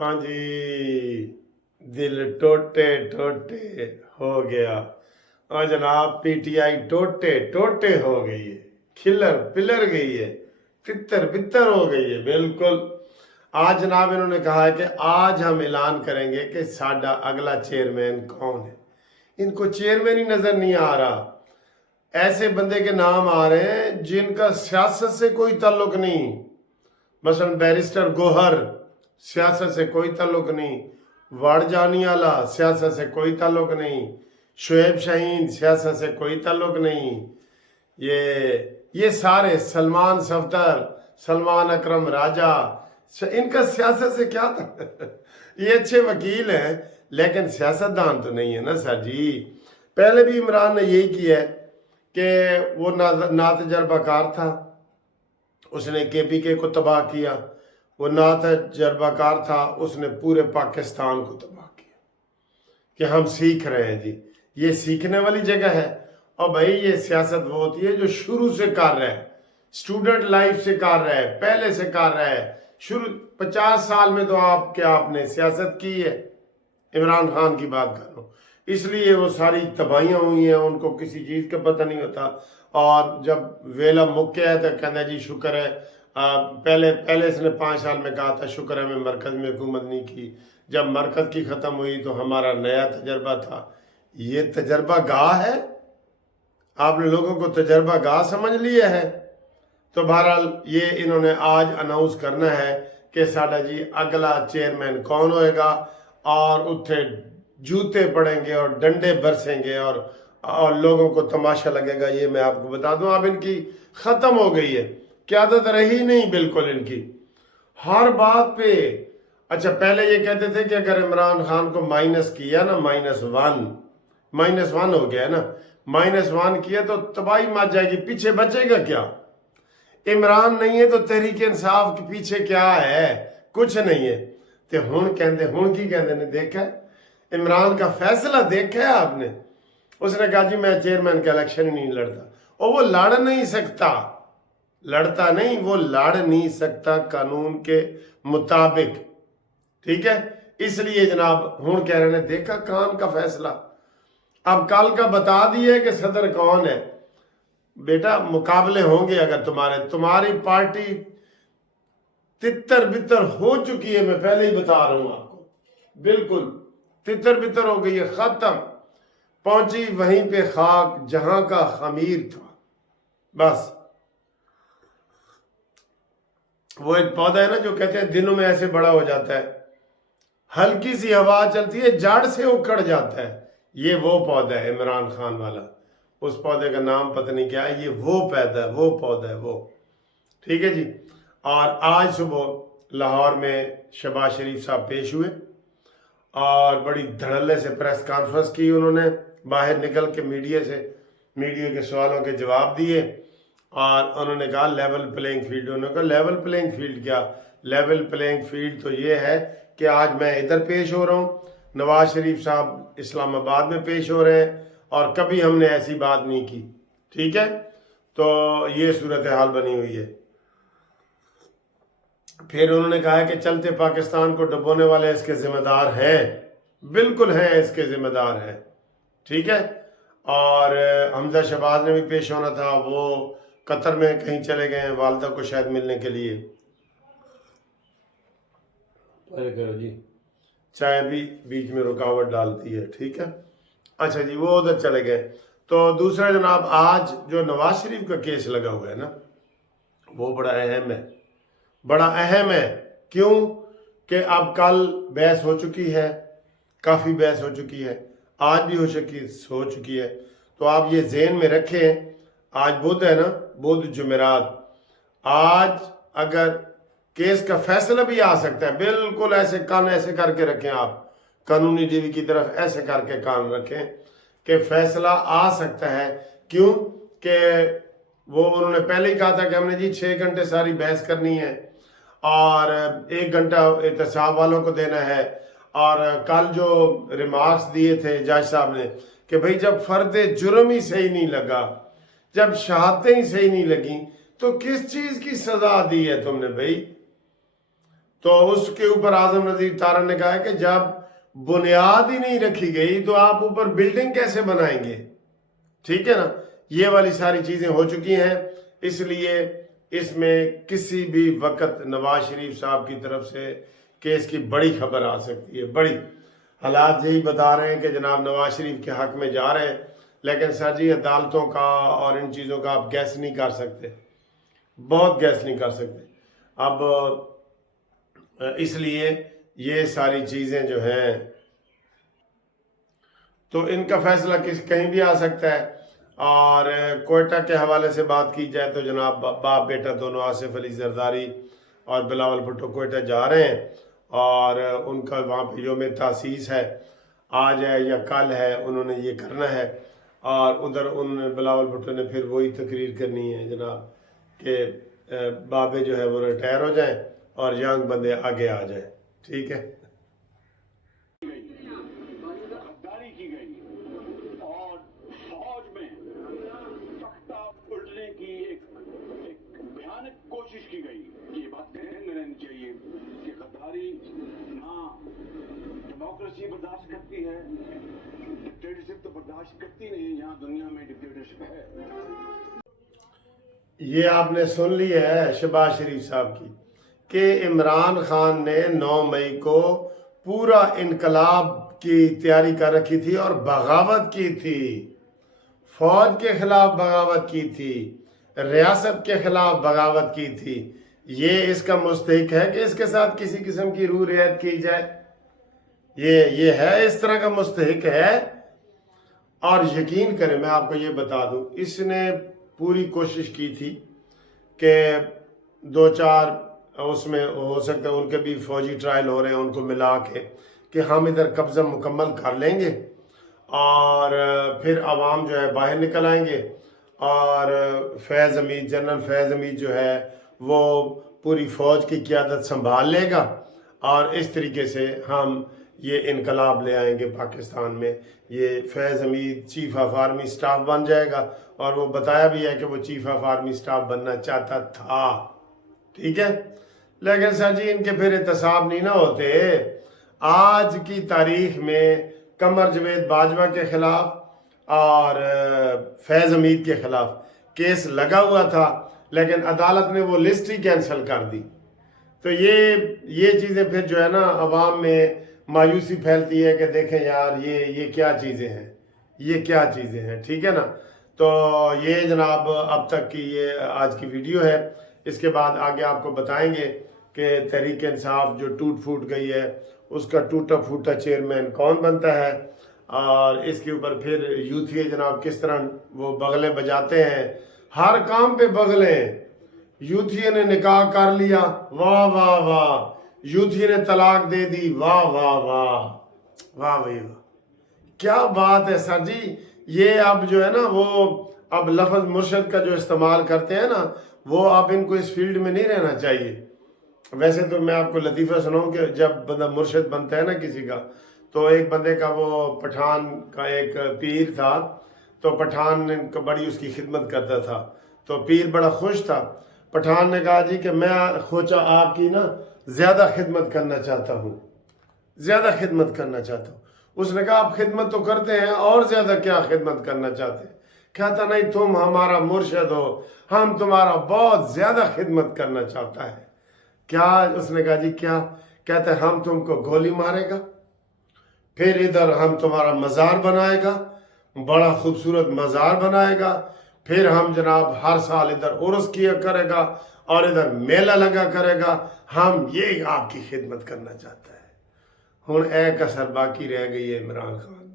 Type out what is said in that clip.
हाँ जी, दिल टोटे टोटे हो गया। और जनाब पीटीआई टोटे टोटे हो गई है, खिलर पिलर गई है, तितर बितर हो गई है। बिल्कुल। आज जनाब इन्होंने कहा है कि आज हम ऐलान करेंगे कि साडा अगला चेयरमैन कौन है। इनको चेयरमैन ही नजर नहीं आ रहा। ऐसे बंदे के नाम आ रहे हैं जिनका सियासत से कोई ताल्लुक नहीं। मसलन बैरिस्टर गोहर, सियासत से कोई ताल्लुक नहीं। वारजानी आला, सियासत से कोई ताल्लुक नहीं। शुएब शाहीन, सियासत से कोई ताल्लुक नहीं। ये सारे सलमान सफदर, सलमान अकरम राजा, इनका सियासत से क्या था? ये अच्छे वकील हैं लेकिन सियासतदान तो नहीं है ना सर जी। पहले भी इमरान ने यही किया है कि वो ना तजर्बाकार था, उसने केपीके को तबाह किया। वो ना तजर्बाकार था, उसने पूरे पाकिस्तान को तबाह किया कि हम सीख रहे हैं जी। ये सीखने वाली जगह है। और भाई ये सियासत वो होती है जो शुरू से कर रहा है, स्टूडेंट लाइफ से कर रहा है, पहले से कर रहा है। शुरू 50 साल में तो आपने सियासत की है। इमरान खान की बात कर रहा हूँ, इसलिए वो सारी तबाहियां हुई हैं, उनको किसी चीज़ का पता नहीं होता। और जब वेला मुक गया तो कहना जी शुक्र है, पहले इसने 5 साल में कहा था शुक्र है मैं मरकज़ में हुकूमत नहीं की। जब मरकज़ की ख़त्म हुई तो हमारा नया तजर्बा था। ये तजर्बा गाह है, आपने लोगों को तजर्बा गाह समझ लिया है। तो बहरहाल ये इन्होंने आज अनाउंस करना है कि साडा जी अगला चेयरमैन कौन होएगा, और उत्थे जूते पड़ेंगे और डंडे बरसेंगे और लोगों को तमाशा लगेगा। ये मैं आपको बता दूं, अब इनकी ख़त्म हो गई है, क़यादत रही नहीं बिल्कुल इनकी, हर बात पे। अच्छा, पहले ये कहते थे कि अगर इमरान खान को माइनस किया ना, -1 हो गया है ना, -1 किया तो तबाही मच जाएगी, पीछे बचेगा क्या? इमरान नहीं है तो तहरीक इंसाफ के पीछे क्या है? कुछ नहीं है। तो हुण की कहते ने देखा इमरान का फैसला देखा है आपने? उसने कहा जी मैं चेयरमैन का इलेक्शन ही नहीं लड़ता। और वो लड़ नहीं सकता, लड़ता नहीं, वो लड़ नहीं सकता कानून के मुताबिक, ठीक है। इसलिए जनाब हुण कह रहे हैं देखा कान का फैसला। अब कल का बता दिए कि सदर कौन है। बेटा मुकाबले होंगे, अगर तुम्हारी पार्टी तितर बितर हो चुकी है, मैं पहले ही बता रहा हूं आपको, बिल्कुल तितर बितर हो गई है, खत्म, पहुंची वहीं पे खाक जहां का खमीर था। बस वो एक पौधा है ना जो कहते हैं दिनों में ऐसे बड़ा हो जाता है, हल्की सी हवा चलती है जड़ से उखड़ जाता है। ये वो पौधा है इमरान खान वाला। उस पौधे का नाम पता नहीं क्या है, ये वो पौधा है वो, ठीक है जी। और आज सुबह लाहौर में शहबाज शरीफ साहब पेश हुए और बड़ी धड़ल्ले से प्रेस कॉन्फ्रेंस की उन्होंने, बाहर निकल के मीडिया के सवालों के जवाब दिए और उन्होंने कहा लेवल प्लेइंग फील्ड। उन्होंने कहा लेवल प्लेइंग फील्ड क्या? लेवल प्लेइंग फील्ड तो ये है कि आज मैं इधर पेश हो रहा हूँ, नवाज शरीफ साहब इस्लामाबाद में पेश हो रहे हैं, और कभी हमने ऐसी बात नहीं की, ठीक है। तो ये सूरत हाल बनी हुई है। फिर उन्होंने कहा कि चलते पाकिस्तान को डुबोने वाले इसके जिम्मेदार हैं, बिल्कुल हैं, इसके जिम्मेदार हैं, ठीक है। और हमजा शहबाज ने भी पेश होना था, वो कतर में कहीं चले गए हैं वालदा को शायद मिलने के लिए। अरे करो जी, चाय भी बीच में रुकावट डालती है, ठीक है। अच्छा जी, वो उधर चले गए। तो दूसरा जनाब, आज जो नवाज शरीफ का केस लगा हुआ है ना, वो बड़ा अहम है, बड़ा अहम है। क्यों कि अब कल बहस हो चुकी है, काफ़ी बहस हो चुकी है, आज भी हो चुकी है। तो आप ये ज़हन में रखें, आज बुध है ना, बुध जुमेरात, आज अगर केस का फैसला भी आ सकता है, बिल्कुल ऐसे कान ऐसे करके रखें आप, कानूनी टीवी की तरफ ऐसे करके कान रखें कि फैसला आ सकता है। क्यों कि वो उन्होंने पहले ही कहा था कि हमने जी 6 घंटे सारी बहस करनी है और 1 घंटा एहतसाब वालों को देना है। और कल जो रिमार्क्स दिए थे जज साहब ने कि भाई जब फर्द जुर्म ही सही नहीं लगा, जब शहादतें ही सही नहीं लगी, तो किस चीज़ की सज़ा दी है तुमने भाई? تو اس کے اوپر اعظم نذیر تارڑ نے کہا ہے کہ جب بنیاد ہی نہیں رکھی گئی تو آپ اوپر بلڈنگ کیسے بنائیں گے؟ ٹھیک ہے نا، یہ والی ساری چیزیں ہو چکی ہیں، اس لیے اس میں کسی بھی وقت نواز شریف صاحب کی طرف سے کیس کی بڑی خبر آ سکتی ہے، بڑی۔ حالات یہی بتا رہے ہیں کہ جناب نواز شریف کے حق میں جا رہے ہیں، لیکن سر جی عدالتوں کا اور ان چیزوں کا آپ گیس نہیں کر سکتے، بہت گیس نہیں کر سکتے۔ اب اس لیے یہ ساری چیزیں جو ہیں تو ان کا فیصلہ کہیں بھی آ سکتا ہے۔ اور کوئٹہ کے حوالے سے بات کی جائے تو جناب باپ بیٹا دونوں آصف علی زرداری اور بلاول بھٹو کوئٹہ جا رہے ہیں، اور ان کا وہاں پہ یوم تاسیس ہے، آج ہے یا کل ہے، انہوں نے یہ کرنا ہے، اور ادھر ان بلاول بھٹو نے پھر وہی تقریر کرنی ہے جناب کہ بابے جو ہے وہ ریٹائر ہو جائیں اور ینگ بندے آگے آ جائیں۔ ٹھیک ہے، غداری کی گئی اور فوج میں تختہ الٹنے کی ایک بھیانک کوشش کی گئی۔ یہ بات ذہن میں رہنی چاہیے کہ غداری نہ ڈیموکریسی برداشت کرتی ہے، ڈکٹیٹرشپ تو برداشت کرتی نہیں، یہاں دنیا میں ڈکٹیٹرشپ ہے۔ یہ آپ نے سن لی ہے شہباز شریف صاحب کی کہ عمران خان نے 9 مئی کو پورا انقلاب کی تیاری کر رکھی تھی اور بغاوت کی تھی، فوج کے خلاف بغاوت کی تھی، ریاست کے خلاف بغاوت کی تھی۔ یہ اس کا مستحق ہے کہ اس کے ساتھ کسی قسم کی روح رعایت کی جائے؟ یہ ہے، اس طرح کا مستحق ہے۔ اور یقین کریں میں آپ کو یہ بتا دوں، اس نے پوری کوشش کی تھی کہ 2-4 اس میں ہو سکتا ہے ان کے بھی فوجی ٹرائل ہو رہے ہیں، ان کو ملا کے کہ ہم ادھر قبضہ مکمل کر لیں گے اور پھر عوام جو ہے باہر نکل آئیں گے، اور فیض حمید، جنرل فیض حمید جو ہے وہ پوری فوج کی قیادت سنبھال لے گا، اور اس طریقے سے ہم یہ انقلاب لے آئیں گے پاکستان میں۔ یہ فیض حمید چیف آف آرمی سٹاف بن جائے گا، اور وہ بتایا بھی ہے کہ وہ چیف آف آرمی سٹاف بننا چاہتا تھا۔ ٹھیک ہے، لیکن سر جی ان کے پھر احتساب نہیں نہ ہوتے۔ آج کی تاریخ میں قمر جاوید باجوہ کے خلاف اور فیض حمید کے خلاف کیس لگا ہوا تھا، لیکن عدالت نے وہ لسٹ ہی کینسل کر دی۔ تو یہ چیزیں پھر جو ہے نا عوام میں مایوسی پھیلتی ہے کہ دیکھیں یار یہ کیا چیزیں ہیں، یہ کیا چیزیں ہیں۔ ٹھیک ہے نا، تو یہ جناب اب تک کی یہ آج کی ویڈیو ہے۔ اس کے بعد آگے آپ کو بتائیں گے کہ تحریک انصاف جو ٹوٹ پھوٹ گئی ہے اس کا ٹوٹا پھوٹا چیئرمین کون بنتا ہے، اور اس کے اوپر پھر یوتھی جناب کس طرح وہ بغلیں بجاتے ہیں، ہر کام پہ بغلیں۔ یوتھی نے نکاح کر لیا، واہ واہ واہ، یوتھی نے طلاق دے دی، واہ واہ واہ، واہ بھائی واہ، کیا بات ہے سر جی۔ یہ اب جو ہے نا وہ اب لفظ مرشد کا جو استعمال کرتے ہیں نا، وہ اب ان کو اس فیلڈ میں نہیں رہنا چاہیے۔ ویسے تو میں آپ کو لطیفہ سناؤں کہ جب بندہ مرشد بنتا ہے نا کسی کا، تو ایک بندے کا وہ پٹھان کا ایک پیر تھا، تو پٹھان نے بڑی اس کی خدمت کرتا تھا، تو پیر بڑا خوش تھا۔ پٹھان نے کہا جی کہ میں خوچا آپ کی نا زیادہ خدمت کرنا چاہتا ہوں، زیادہ خدمت کرنا چاہتا ہوں۔ اس نے کہا آپ خدمت تو کرتے ہیں، اور زیادہ کیا خدمت کرنا چاہتے ہیں؟ کہتا نہیں، تم ہمارا مرشد ہو، ہم تمہارا بہت زیادہ خدمت کرنا چاہتا ہے۔ کیا؟ اس نے کہا جی کیا؟ کہتا ہے ہم تم کو گولی مارے گا، پھر ادھر ہم تمہارا مزار بنائے گا، بڑا خوبصورت مزار بنائے گا، پھر ہم جناب ہر سال ادھر عرس کیا کرے گا اور ادھر میلہ لگا کرے گا، ہم یہ آپ کی خدمت کرنا چاہتا ہے۔ ہن اے کسر باقی رہ گئی ہے عمران خان